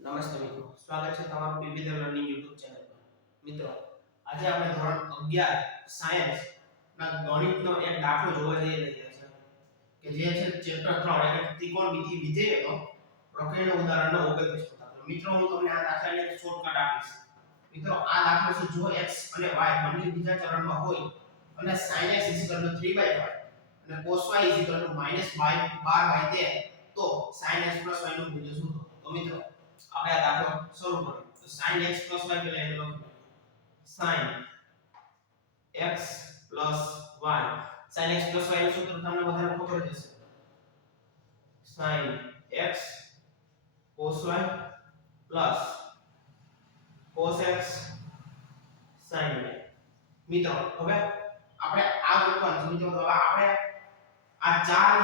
નમસ્તે મિત્રો, સ્વાગત છે તમારું પીપીધર લર્નિંગ YouTube ચેનલ પર. મિત્રો, આજે આપણે ધોરણ 11 સાયન્સ ના ગણિતનો એક દાખલો જોવા જઈ રહ્યા છે કે જે છે ચેપ્ટર 3 એટલે ત્રિકોણમિતિ વિધેયનો પ્રકરણનું ઉદાહરણનો 29 દાખલો. મિત્રો, હું તમને આ દાખલાની એક શોર્ટકટ આપીશ. મિત્રો, આ દાખલો છે જો x અને y બંને બીજા ચરણમાં હોય અને sin x 3/5 અને cos y -12/13 તો sin x y નું મૂલ્ય શોધો. તો મિત્રો, આપણે આ દાખલો શરૂ કરીએ. તો sin x y પહેલા એને લખો. sin x y sin x y નું સૂત્ર તમને બધાને ખબર જ હશે. sin x cos y cos x sin y. મિત્રો, હવે આપણે આ ગોતવાનું છે. મિત્રો, હવે આપણે આ ચાર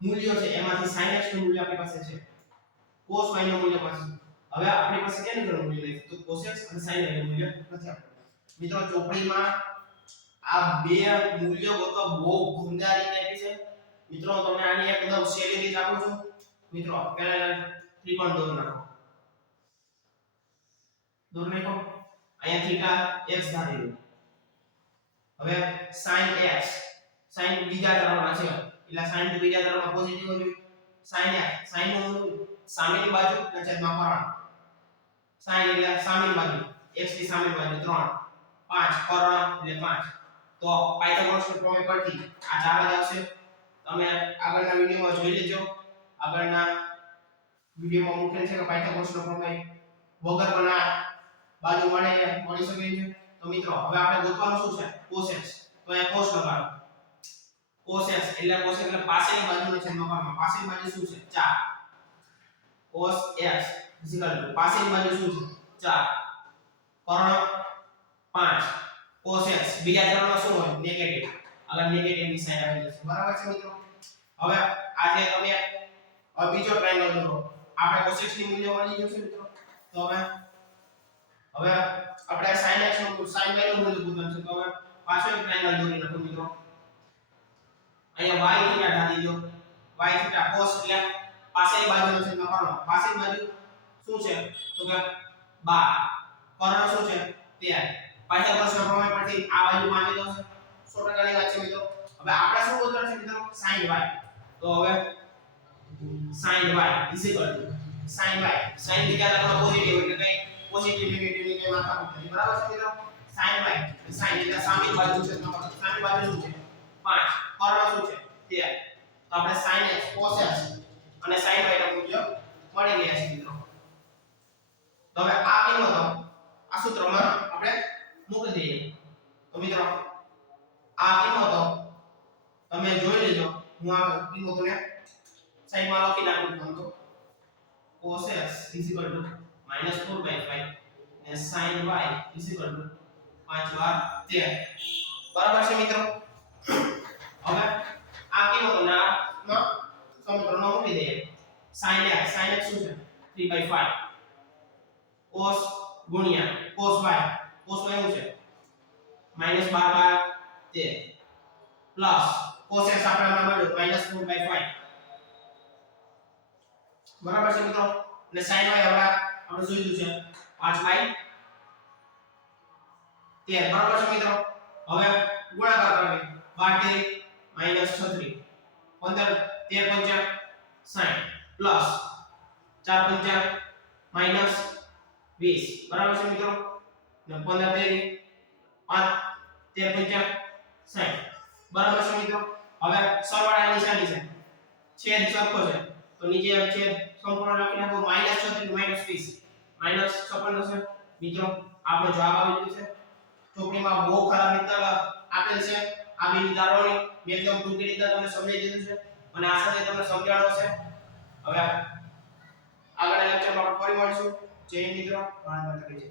મૂલ્યો છે એમાંથી sin x નું મૂલ્ય આપણી પાસે છે, cos y નું મૂલ્ય પાસે. હવે આપણી પાસે કેનું મૂલ્ય નથી, તો cos x અને sin y નું મૂલ્ય નથી આપણે. મિત્રો, ચોપડીમાં આ બે મૂલ્યો ગોતવા બહુ ભૂંડા રીતે આપી છે. મિત્રો, હું તમને આની એકદમ સહેલી રીત આપું છું. મિત્રો, પહેલા ત્રિકોણ દોરી નાખો. અહીંયા થીટા x ધારી લો. હવે sin x, sin બીજા ચરણમાં છે એટલે sin બીજા ચરણમાં પોઝિટિવ હોય. sin x, sin નું સામેની બાજુ અને છેદમાં પરાણ. sin એટલે સામેની બાજુ, x ની સામેની બાજુ 3, 5 પરાણ એટલે 5. તો પાયથાગોરસનો પ્રમેય પરથી આ ચાર જ આવશે. તમે આગળના વિડિયોમાં જોઈ લેજો. આગળના વિડિયોમાં મૂકેલ છે કે પાયથાગોરસનો પ્રમેય વગર પણ આ બાજુ મળી શકે છે. તો મિત્રો, હવે આપણે ગોતવાનું શું છે? cos x. તો અહીંયા cos લગાડો. cos x એટલે પાસેની બાજુનો છેદમાં પરાણ. પાસેની બાજુ શું છે? 4. cos x પાસેની બાજુ શું છે? 4 કર્ણ 5. cos x બીજા ચરણમાં શું હોય? નેગેટિવ. આગળ નેગેટિવ ની સાઈન આવી જશે. બરાબર છે મિત્રો? હવે આજે તમે બીજો ટ્રાયેંગલ દોરો. આપણે cos x ની મૂલ્ય મળી જશે મિત્રો. તો હવે આપણે sin x નું sin y નું મૂલ્ય પૂછવાનું છે. તો હવે પાછો એક ટ્રાયેંગલ દોરી નાખો મિત્રો. અહીંયા y થીટા ધારી લો. y થીટા cos એટલે પાસેની બાજુનો છેદમાં કર્ણ. પાસેની બાજુ શું છે? તો કે 12. કર્ણ શું છે? 13. પાયથાગોરસના પ્રમેય પરથી આ બાજુ માની લો છે. 100% ની વાત છે મિત્રો. હવે આપણે શું ગોતવાનું છે મિત્રો? sin y. તો હવે sin y sin y sin બીજા ચરણમાં પોઝિટિવ એટલે કઈ પોઝિટિવ નેગેટિવ ની કઈ માથા નથી. બરાબર છે મિત્રો? sin y sin એટલે સામેની બાજુ છે. સામેની બાજુ શું છે? 5. કર્ણ શું છે? 13. તો આપણે sin x cos x અને sin y નું મૂલ્ય મળી ગયા છે મિત્રો. તો હવે આ કિંમતો આ સૂત્રમાં આપણે મૂકી દઈએ. તો મિત્રો, આ કિંમતો તમે જોઈ લેજો. હું આ કિંમતોને સાઈડમાં લખી નાખું છું. તો cos x -4/5 અને sin y 5/13. બરાબર છે મિત્રો? હવે આ કિંમતોના સમીકરણમાં મૂકી દઈએ. sin x શું છે? 3/5 cos ગુણ્યા cos y શું છે? -12/13 પ્લસ cos x આપણે મળ્યું -4/5. બરાબર છે મિત્રો? અને sin y હવે આપણે જોઈતું છે 5/13. બરાબર છે મિત્રો? હવે ગુણાકાર કરીએ. 12 - 36 15 13 50 પ્લસ 4 50 -20. બરાબર છે મિત્રો? ને 15 તેરી 5 13 50 બરાબર છે મિત્રો? હવે સરવાળા નિશાની છે, છેદ સરખો છે તો નીચે છેદ સંપૂર્ણ લખી નાખો. -36 -20 -56 થશે. મિત્રો, આપણો જવાબ આવી ગયો છે. ચોપડીમાં બહુ ખરાબ રીતે આપેલ છે. આ બે ઉદાહરણો મેં એકદમ ટૂંકી રીતે તમને સમજાવી દીધું છે અને આશા છે તમને સમજાણો છે. હવે આગળના લેક્ચરમાં આપણે ફરી મળીશું. જય હિન્દ મિત્રો. ઘણા બધા છે.